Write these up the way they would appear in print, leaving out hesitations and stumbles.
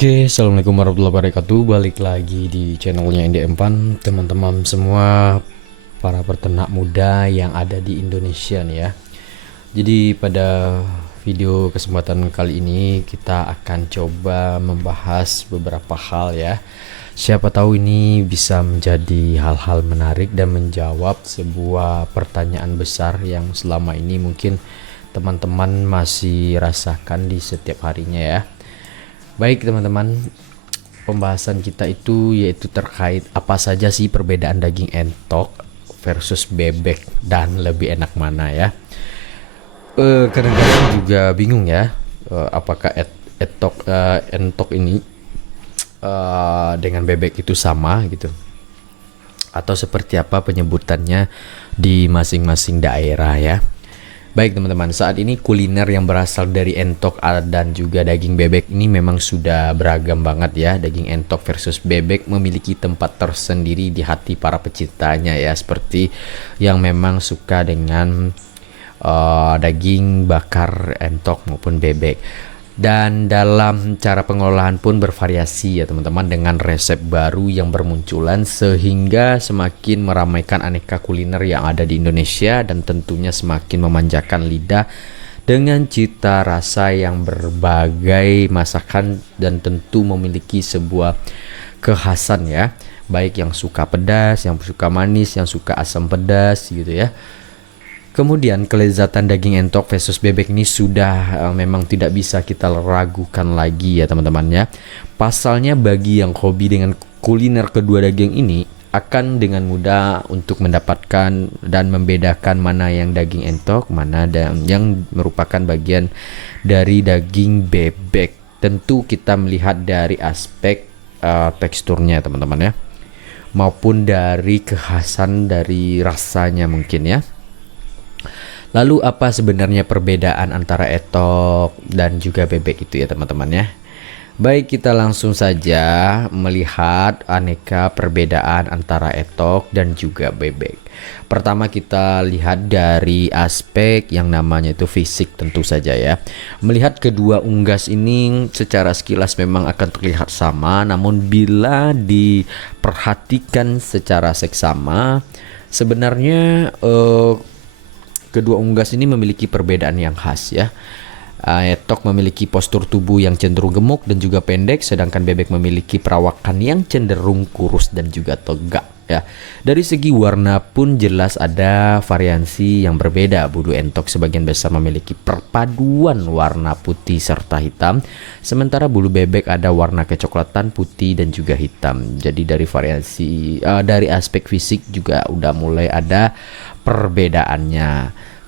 Oke, assalamualaikum warahmatullahi wabarakatuh. Balik lagi di channelnya Indi Empan, teman-teman semua para peternak muda yang ada di Indonesia nih ya. Jadi pada video kesempatan kali ini kita akan coba membahas beberapa hal ya. Siapa tahu ini bisa menjadi hal-hal menarik dan menjawab sebuah pertanyaan besar yang selama ini mungkin teman-teman masih rasakan di setiap harinya ya. Baik teman-teman, pembahasan kita itu yaitu terkait apa saja sih perbedaan daging entok versus bebek dan lebih enak mana ya. Kadang-kadang juga bingung ya, apakah entok ini dengan bebek itu sama gitu, atau seperti apa penyebutannya di masing-masing daerah ya. Baik teman-teman, saat ini kuliner yang berasal dari entok dan juga daging bebek ini memang sudah beragam banget ya. Daging entok versus bebek memiliki tempat tersendiri di hati para pecintanya ya. Seperti yang memang suka dengan daging bakar entok maupun bebek. Dan dalam cara pengolahan pun bervariasi ya teman-teman, dengan resep baru yang bermunculan sehingga semakin meramaikan aneka kuliner yang ada di Indonesia dan tentunya semakin memanjakan lidah dengan cita rasa yang berbagai masakan dan tentu memiliki sebuah kekhasan ya, baik yang suka pedas, yang suka manis, yang suka asam pedas gitu ya. Kemudian kelezatan daging entok versus bebek ini sudah memang tidak bisa kita ragukan lagi ya teman-teman ya. Pasalnya bagi yang hobi dengan kuliner kedua daging ini akan dengan mudah untuk mendapatkan dan membedakan mana yang daging entok, mana yang merupakan bagian dari daging bebek. Tentu kita melihat dari aspek teksturnya teman-teman ya, maupun dari kekhasan dari rasanya mungkin ya. Lalu apa sebenarnya perbedaan antara entok dan juga bebek itu ya teman-teman ya. Baik, kita langsung saja melihat aneka perbedaan antara entok dan juga bebek. Pertama kita lihat dari aspek yang namanya itu fisik tentu saja ya. Melihat kedua unggas ini secara sekilas memang akan terlihat sama, namun bila diperhatikan secara seksama sebenarnya kedua unggas ini memiliki perbedaan yang khas ya. Entok memiliki postur tubuh yang cenderung gemuk dan juga pendek, sedangkan bebek memiliki perawakan yang cenderung kurus dan juga tegak ya. Dari segi warna pun jelas ada variasi yang berbeda. Bulu entok sebagian besar memiliki perpaduan warna putih serta hitam, sementara bulu bebek ada warna kecoklatan, putih dan juga hitam. Jadi dari variasi dari aspek fisik juga udah mulai ada perbedaannya.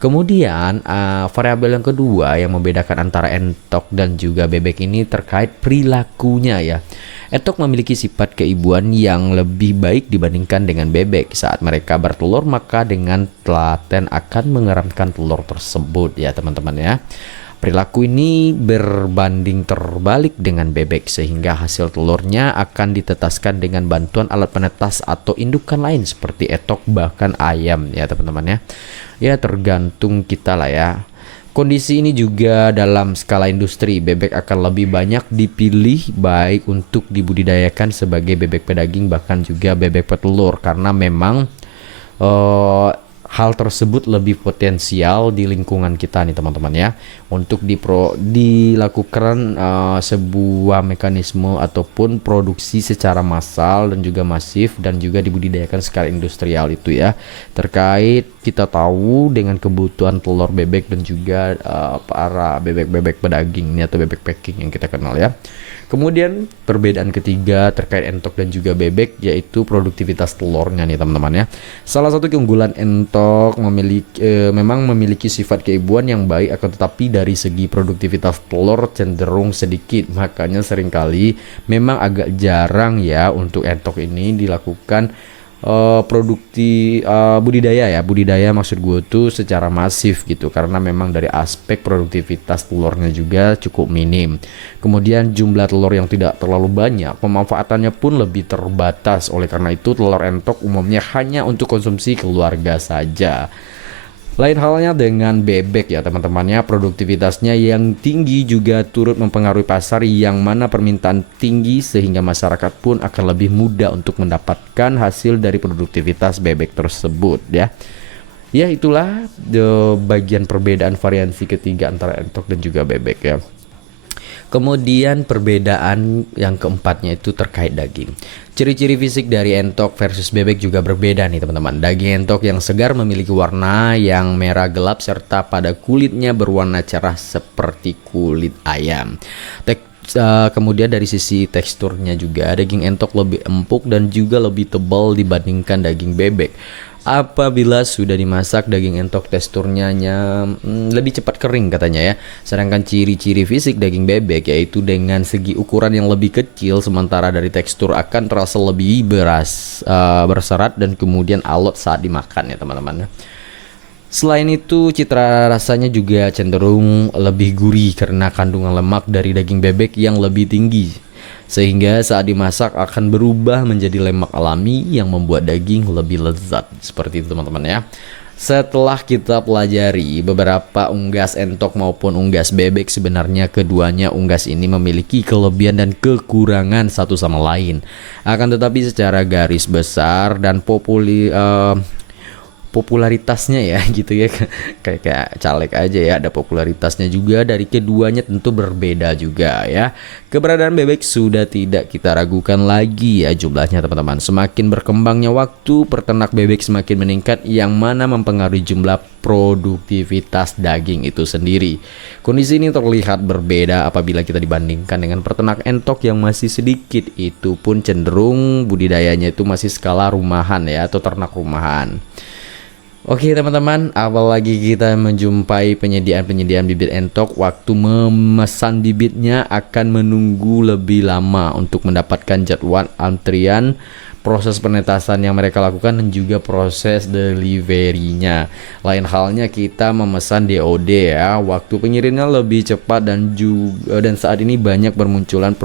Kemudian variabel yang kedua yang membedakan antara entok dan juga bebek ini terkait perilakunya ya. Entok memiliki sifat keibuan yang lebih baik dibandingkan dengan bebek. Saat mereka bertelur maka dengan telaten akan mengeramkan telur tersebut ya teman-teman ya. Perilaku ini berbanding terbalik dengan bebek sehingga hasil telurnya akan ditetaskan dengan bantuan alat penetas atau indukan lain seperti entok bahkan ayam ya teman-teman ya. Ya tergantung kita lah ya. Kondisi ini juga dalam skala industri, bebek akan lebih banyak dipilih baik untuk dibudidayakan sebagai bebek pedaging bahkan juga bebek petelur karena memang hal tersebut lebih potensial di lingkungan kita nih teman-teman ya, untuk dilakukan sebuah mekanisme ataupun produksi secara massal dan juga masif dan juga dibudidayakan secara industrial itu ya. Terkait kita tahu dengan kebutuhan telur bebek dan juga para bebek-bebek pedaging ini atau bebek packing yang kita kenal ya. Kemudian perbedaan ketiga terkait entok dan juga bebek yaitu produktivitas telurnya nih teman-teman ya. Salah satu keunggulan entok memang memiliki sifat keibuan yang baik, akan tetapi dari segi produktivitas telur cenderung sedikit. Makanya seringkali memang agak jarang ya untuk entok ini dilakukan budidaya maksud gue tuh secara masif gitu, karena memang dari aspek produktivitas telurnya juga cukup minim. Kemudian jumlah telur yang tidak terlalu banyak, pemanfaatannya pun lebih terbatas. Oleh karena itu telur entok umumnya hanya untuk konsumsi keluarga saja. Lain halnya dengan bebek ya teman-temannya, produktivitasnya yang tinggi juga turut mempengaruhi pasar yang mana permintaan tinggi sehingga masyarakat pun akan lebih mudah untuk mendapatkan hasil dari produktivitas bebek tersebut ya. Ya itulah bagian perbedaan variansi ketiga antara entok dan juga bebek ya. Kemudian perbedaan yang keempatnya itu terkait daging. Ciri-ciri fisik dari entok versus bebek juga berbeda nih teman-teman. Daging entok yang segar memiliki warna yang merah gelap serta pada kulitnya berwarna cerah seperti kulit ayam. Kemudian dari sisi teksturnya juga daging entok lebih empuk dan juga lebih tebal dibandingkan daging bebek. Apabila sudah dimasak, daging entok teksturnya lebih cepat kering katanya ya. Sedangkan ciri-ciri fisik daging bebek yaitu dengan segi ukuran yang lebih kecil, sementara dari tekstur akan terasa lebih berserat dan kemudian alot saat dimakan ya teman-teman. Selain itu, citra rasanya juga cenderung lebih gurih karena kandungan lemak dari daging bebek yang lebih tinggi. Sehingga saat dimasak akan berubah menjadi lemak alami yang membuat daging lebih lezat. Seperti itu teman-teman ya. Setelah kita pelajari beberapa unggas entok maupun unggas bebek, sebenarnya keduanya unggas ini memiliki kelebihan dan kekurangan satu sama lain. Akan tetapi secara garis besar dan popularitasnya ya gitu ya, kayak caleg aja ya, ada popularitasnya juga dari keduanya tentu berbeda juga ya. Keberadaan bebek sudah tidak kita ragukan lagi ya jumlahnya teman-teman. Semakin berkembangnya waktu, peternak bebek semakin meningkat yang mana mempengaruhi jumlah produktivitas daging itu sendiri. Kondisi ini terlihat berbeda apabila kita dibandingkan dengan peternak entok yang masih sedikit, itu pun cenderung budidayanya itu masih skala rumahan ya, atau ternak rumahan. Oke teman-teman, apalagi kita menjumpai penyediaan bibit entok, waktu memesan bibitnya akan menunggu lebih lama untuk mendapatkan jadwal antrian, proses penetasan yang mereka lakukan dan juga proses deliverynya. Lain halnya kita memesan DOD ya, waktu pengirimnya lebih cepat dan saat ini banyak bermunculan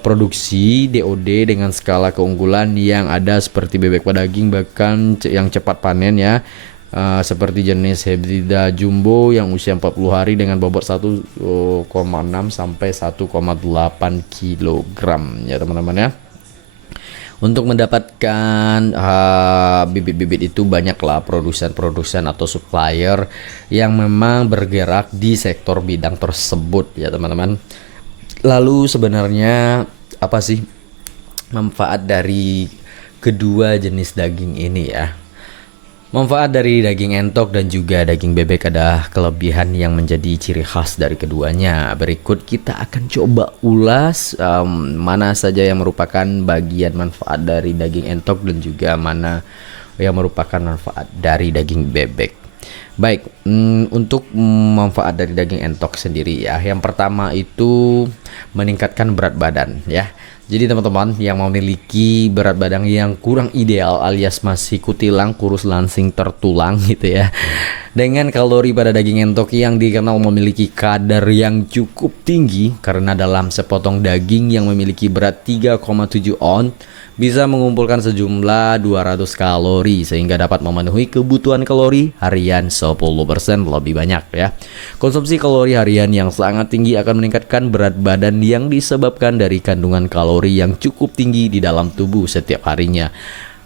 produksi DOD dengan skala keunggulan yang ada seperti bebek padaging bahkan yang cepat panen ya, seperti jenis Hebrida Jumbo yang usia 40 hari dengan bobot 1,6 sampai 1,8 kg ya teman-teman ya. Untuk mendapatkan bibit-bibit itu banyaklah produsen-produsen atau supplier yang memang bergerak di sektor bidang tersebut ya teman-teman. Lalu sebenarnya apa sih manfaat dari kedua jenis daging ini ya? Manfaat dari daging entok dan juga daging bebek ada kelebihan yang menjadi ciri khas dari keduanya. Berikut kita akan coba ulas mana saja yang merupakan bagian manfaat dari daging entok dan juga mana yang merupakan manfaat dari daging bebek. Baik, untuk manfaat dari daging entok sendiri ya, yang pertama itu meningkatkan berat badan ya. Jadi teman-teman yang memiliki berat badan yang kurang ideal alias masih kutilang, kurus, langsing, tertulang gitu ya, dengan kalori pada daging entok yang dikenal memiliki kadar yang cukup tinggi karena dalam sepotong daging yang memiliki berat 3,7 ounce bisa mengumpulkan sejumlah 200 kalori sehingga dapat memenuhi kebutuhan kalori harian 10% lebih banyak ya. Konsumsi kalori harian yang sangat tinggi akan meningkatkan berat badan yang disebabkan dari kandungan kalori yang cukup tinggi di dalam tubuh setiap harinya.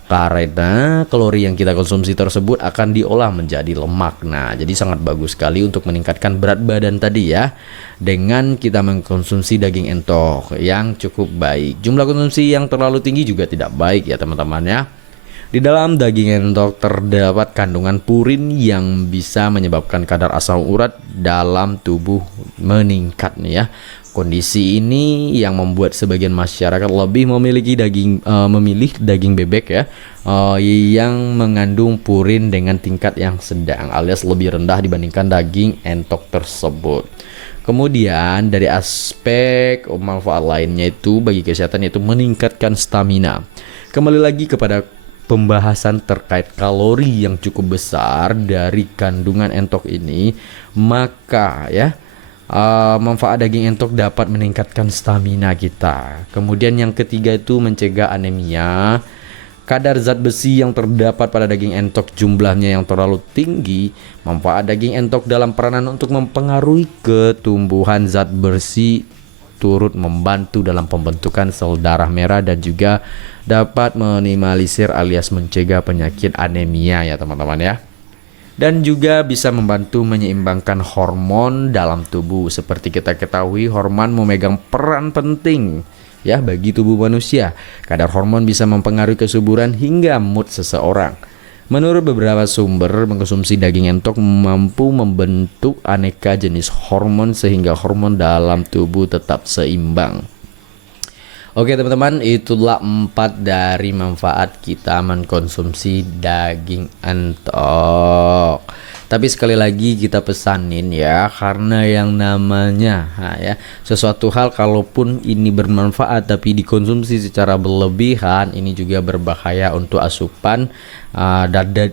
Karena kalori yang kita konsumsi tersebut akan diolah menjadi lemak. Nah, jadi sangat bagus sekali untuk meningkatkan berat badan tadi ya, dengan kita mengkonsumsi daging entok yang cukup baik. Jumlah konsumsi yang terlalu tinggi juga tidak baik ya teman-teman ya. Di dalam daging entok terdapat kandungan purin yang bisa menyebabkan kadar asam urat dalam tubuh meningkat nih ya. Kondisi ini yang membuat sebagian masyarakat lebih memilih daging bebek ya, yang mengandung purin dengan tingkat yang sedang alias lebih rendah dibandingkan daging entok tersebut. Kemudian dari aspek manfaat lainnya itu bagi kesehatan yaitu meningkatkan stamina. Kembali lagi kepada pembahasan terkait kalori yang cukup besar dari kandungan entok ini, maka ya manfaat daging entok dapat meningkatkan stamina kita. Kemudian yang ketiga itu mencegah anemia. kadar zat besi yang terdapat pada daging entok jumlahnya yang terlalu tinggi. Manfaat daging entok dalam peranan untuk mempengaruhi ketumbuhan zat besi turut membantu dalam pembentukan sel darah merah dan juga dapat minimalisir alias mencegah penyakit anemia ya teman-teman ya. Dan juga bisa membantu menyeimbangkan hormon dalam tubuh. Seperti kita ketahui, hormon memegang peran penting ya bagi tubuh manusia. Kadar hormon bisa mempengaruhi kesuburan hingga mood seseorang. Menurut beberapa sumber, mengkonsumsi daging entok mampu membentuk aneka jenis hormon sehingga hormon dalam tubuh tetap seimbang. Oke teman-teman, itulah 4 dari manfaat kita mengkonsumsi daging entok. Tapi sekali lagi kita pesanin ya, karena yang namanya sesuatu hal kalaupun ini bermanfaat tapi dikonsumsi secara berlebihan, ini juga berbahaya untuk asupan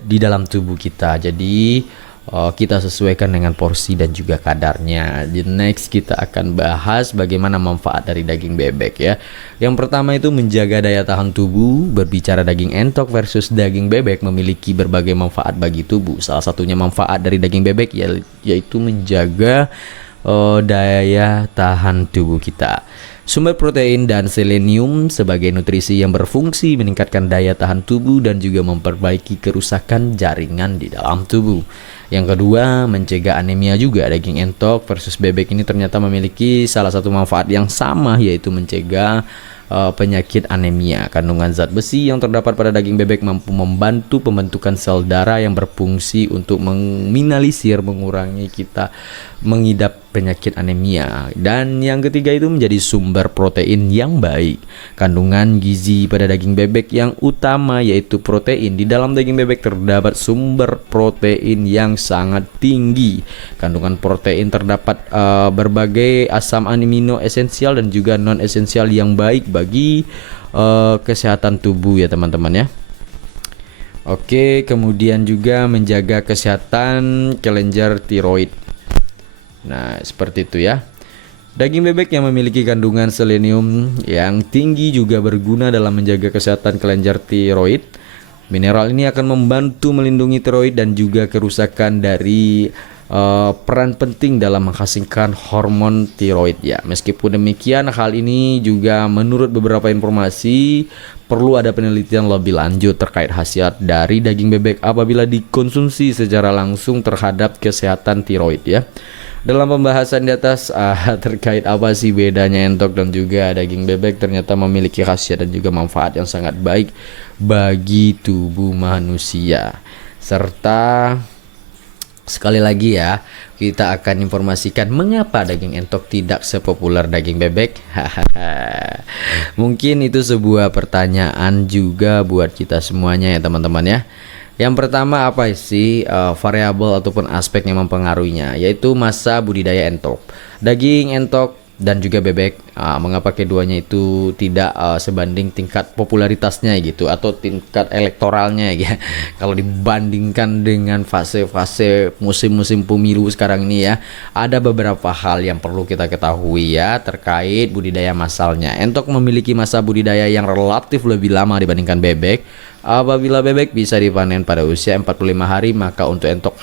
di dalam tubuh kita. Jadi kita sesuaikan dengan porsi dan juga kadarnya. Di next kita akan bahas bagaimana manfaat dari daging bebek ya. Yang pertama itu menjaga daya tahan tubuh. Berbicara daging entok versus daging bebek memiliki berbagai manfaat bagi tubuh. Salah satunya manfaat dari daging bebek yaitu menjaga daya tahan tubuh kita. Sumber protein dan selenium sebagai nutrisi yang berfungsi meningkatkan daya tahan tubuh dan juga memperbaiki kerusakan jaringan di dalam tubuh. Yang kedua, mencegah anemia juga. Daging entok versus bebek ini ternyata memiliki salah satu manfaat yang sama, yaitu mencegah penyakit anemia. Kandungan zat besi yang terdapat pada daging bebek mampu membantu pembentukan sel darah yang berfungsi untuk mengurangi kita mengidap penyakit anemia. Dan yang ketiga itu menjadi sumber protein yang baik. Kandungan gizi pada daging bebek yang utama yaitu protein. Di dalam daging bebek terdapat sumber protein yang sangat tinggi. Kandungan protein terdapat berbagai asam amino esensial dan juga non esensial yang baik bagi kesehatan tubuh ya teman-teman ya. Oke, kemudian juga menjaga kesehatan kelenjar tiroid. Nah, seperti itu ya. Daging bebek yang memiliki kandungan selenium yang tinggi juga berguna dalam menjaga kesehatan kelenjar tiroid. Mineral ini akan membantu melindungi tiroid dan juga kerusakan dari peran penting dalam menghasilkan hormon tiroid ya. Meskipun demikian, hal ini juga menurut beberapa informasi perlu ada penelitian lebih lanjut terkait khasiat dari daging bebek apabila dikonsumsi secara langsung terhadap kesehatan tiroid ya. Dalam pembahasan di atas terkait apa sih bedanya entok dan juga daging bebek, ternyata memiliki khasiat dan juga manfaat yang sangat baik bagi tubuh manusia. Serta sekali lagi ya, kita akan informasikan mengapa daging entok tidak sepopuler daging bebek. Mungkin itu sebuah pertanyaan juga buat kita semuanya ya teman-teman ya. Yang pertama apa sih variabel ataupun aspek yang mempengaruhinya, yaitu masa budidaya entok. Daging entok dan juga bebek, mengapa keduanya itu tidak sebanding tingkat popularitasnya gitu atau tingkat elektoralnya ya. Kalau dibandingkan dengan fase-fase musim-musim pemilu sekarang ini ya, ada beberapa hal yang perlu kita ketahui ya terkait budidaya massalnya. Entok memiliki masa budidaya yang relatif lebih lama dibandingkan bebek. Apabila bebek bisa dipanen pada usia 45 hari, maka untuk entok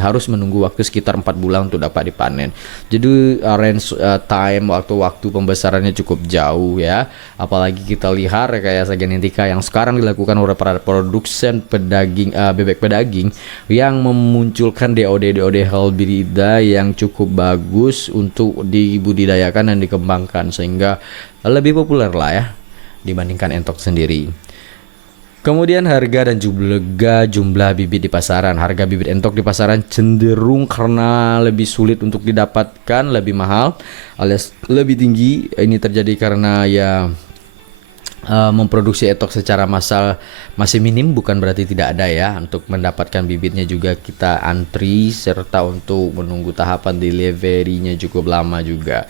harus menunggu waktu sekitar 4 bulan untuk dapat dipanen. Jadi range time waktu pembesarannya cukup jauh ya. Apalagi kita lihat rekayasa genetika yang sekarang dilakukan oleh para produsen bebek pedaging yang memunculkan DOD hybrida yang cukup bagus untuk dibudidayakan dan dikembangkan sehingga lebih populer lah ya dibandingkan entok sendiri. Kemudian harga dan jumlah bibit di pasaran. Harga bibit entok di pasaran cenderung karena lebih sulit untuk didapatkan, lebih mahal alias lebih tinggi. Ini terjadi karena ya memproduksi entok secara massal masih minim, bukan berarti tidak ada ya. Untuk mendapatkan bibitnya juga kita antri, serta untuk menunggu tahapan delivery-nya cukup lama juga.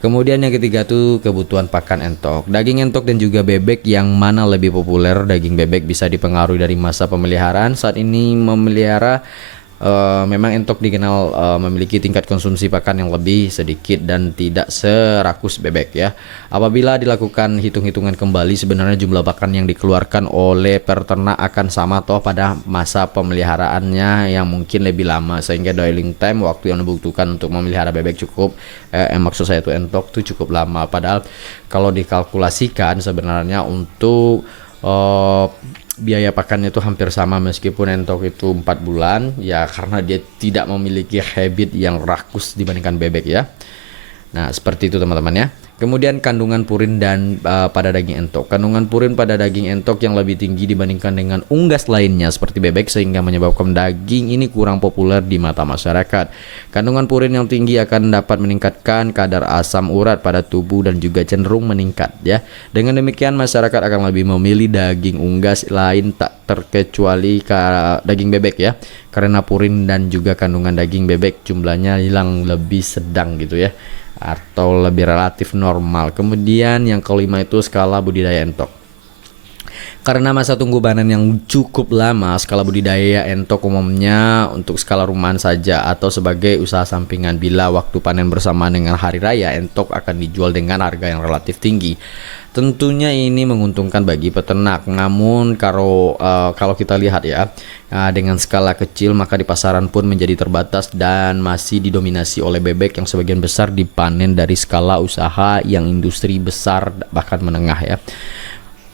Kemudian yang ketiga tuh kebutuhan pakan entok. Daging entok dan juga bebek yang mana lebih populer? Daging bebek bisa dipengaruhi dari masa pemeliharaan. Saat ini memelihara Memang entok dikenal memiliki tingkat konsumsi pakan yang lebih sedikit dan tidak serakus bebek ya. Apabila dilakukan hitung-hitungan kembali, sebenarnya jumlah pakan yang dikeluarkan oleh peternak akan sama toh pada masa pemeliharaannya yang mungkin lebih lama, sehingga dwelling time, waktu yang dibutuhkan untuk memelihara bebek cukup maksud saya itu entok tuh cukup lama. Padahal kalau dikalkulasikan sebenarnya untuk biaya pakannya itu hampir sama, meskipun entok itu 4 bulan ya, karena dia tidak memiliki habit yang rakus dibandingkan bebek ya. Nah, seperti itu teman-teman ya. Kemudian kandungan purin dan pada daging entok. Kandungan purin pada daging entok yang lebih tinggi dibandingkan dengan unggas lainnya seperti bebek, sehingga menyebabkan daging ini kurang populer di mata masyarakat. Kandungan purin yang tinggi akan dapat meningkatkan kadar asam urat pada tubuh dan juga cenderung meningkat ya. Dengan demikian masyarakat akan lebih memilih daging unggas lain tak terkecuali daging bebek ya. Karena purin dan juga kandungan daging bebek jumlahnya yang lebih sedang gitu ya, atau lebih relatif normal. Kemudian yang kelima itu skala budidaya entok. Karena masa tunggu panen yang cukup lama, skala budidaya entok umumnya untuk skala rumahan saja atau sebagai usaha sampingan. Bila waktu panen bersamaan dengan hari raya, entok akan dijual dengan harga yang relatif tinggi. Tentunya ini menguntungkan bagi peternak. Namun kalau kita lihat ya, dengan skala kecil maka di pasaran pun menjadi terbatas dan masih didominasi oleh bebek yang sebagian besar dipanen dari skala usaha yang industri besar bahkan menengah ya.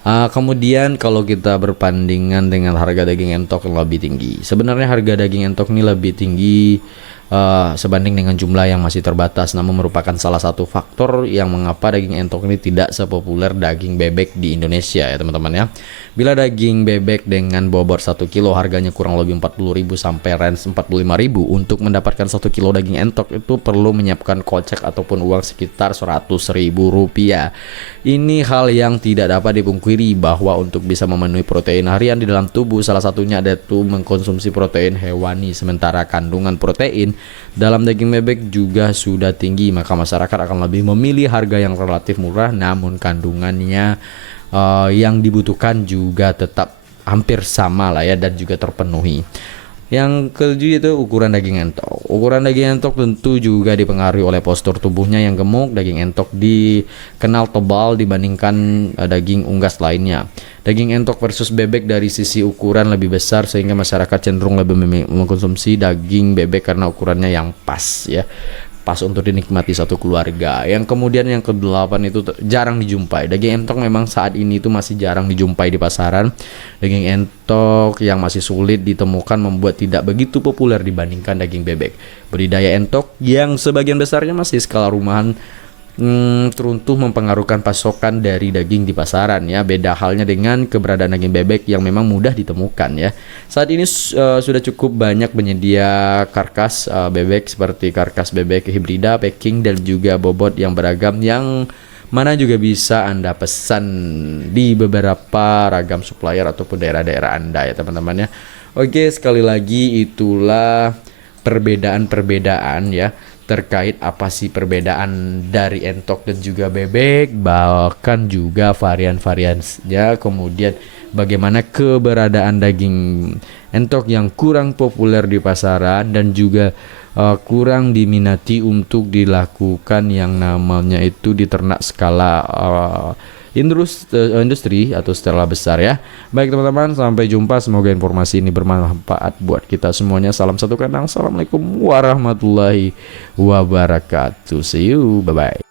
Kemudian kalau kita berpandingan dengan harga daging entok yang lebih tinggi, sebenarnya harga daging entok ini lebih tinggi sebanding dengan jumlah yang masih terbatas, namun merupakan salah satu faktor yang mengapa daging entok ini tidak sepopuler daging bebek di Indonesia ya teman-teman ya. Bila daging bebek dengan bobot 1 kilo harganya kurang lebih 40.000 sampai range 45.000, untuk mendapatkan 1 kilo daging entok itu perlu menyiapkan kocek ataupun uang sekitar 100.000 rupiah. Ini hal yang tidak dapat dipungkiri bahwa untuk bisa memenuhi protein harian di dalam tubuh, salah satunya ada tuh mengkonsumsi protein hewani. Sementara kandungan protein dalam daging bebek juga sudah tinggi, maka masyarakat akan lebih memilih harga yang relatif murah namun kandungannya yang dibutuhkan juga tetap hampir sama lah ya dan juga terpenuhi. Yang ketujuh itu ukuran daging entok. Ukuran daging entok tentu juga dipengaruhi oleh postur tubuhnya yang gemuk. Daging entok dikenal tebal dibandingkan daging unggas lainnya. Daging entok versus bebek dari sisi ukuran lebih besar, sehingga masyarakat cenderung lebih mengkonsumsi daging bebek karena ukurannya yang pas ya, pas untuk dinikmati satu keluarga. Yang kemudian yang kedelapan itu jarang dijumpai. Daging entok memang saat ini itu masih jarang dijumpai di pasaran. Daging entok yang masih sulit ditemukan membuat tidak begitu populer dibandingkan daging bebek. Budidaya entok yang sebagian besarnya masih skala rumahan teruntuh mempengaruhkan pasokan dari daging di pasaran ya. Beda halnya dengan keberadaan daging bebek yang memang mudah ditemukan ya. Saat ini sudah cukup banyak penyedia karkas bebek seperti karkas bebek hibrida, packing dan juga bobot yang beragam, yang mana juga bisa Anda pesan di beberapa ragam supplier ataupun daerah-daerah Anda ya teman-teman ya. Oke, sekali lagi itulah perbedaan-perbedaan ya terkait apa sih perbedaan dari entok dan juga bebek, bahkan juga varian-variannya. Kemudian bagaimana keberadaan daging entok yang kurang populer di pasaran dan juga kurang diminati untuk dilakukan yang namanya itu di ternak skala industri atau skala besar ya. Baik teman-teman, sampai jumpa. Semoga informasi ini bermanfaat buat kita semuanya. Salam satu kandang. Assalamualaikum warahmatullahi wabarakatuh. See you, bye bye.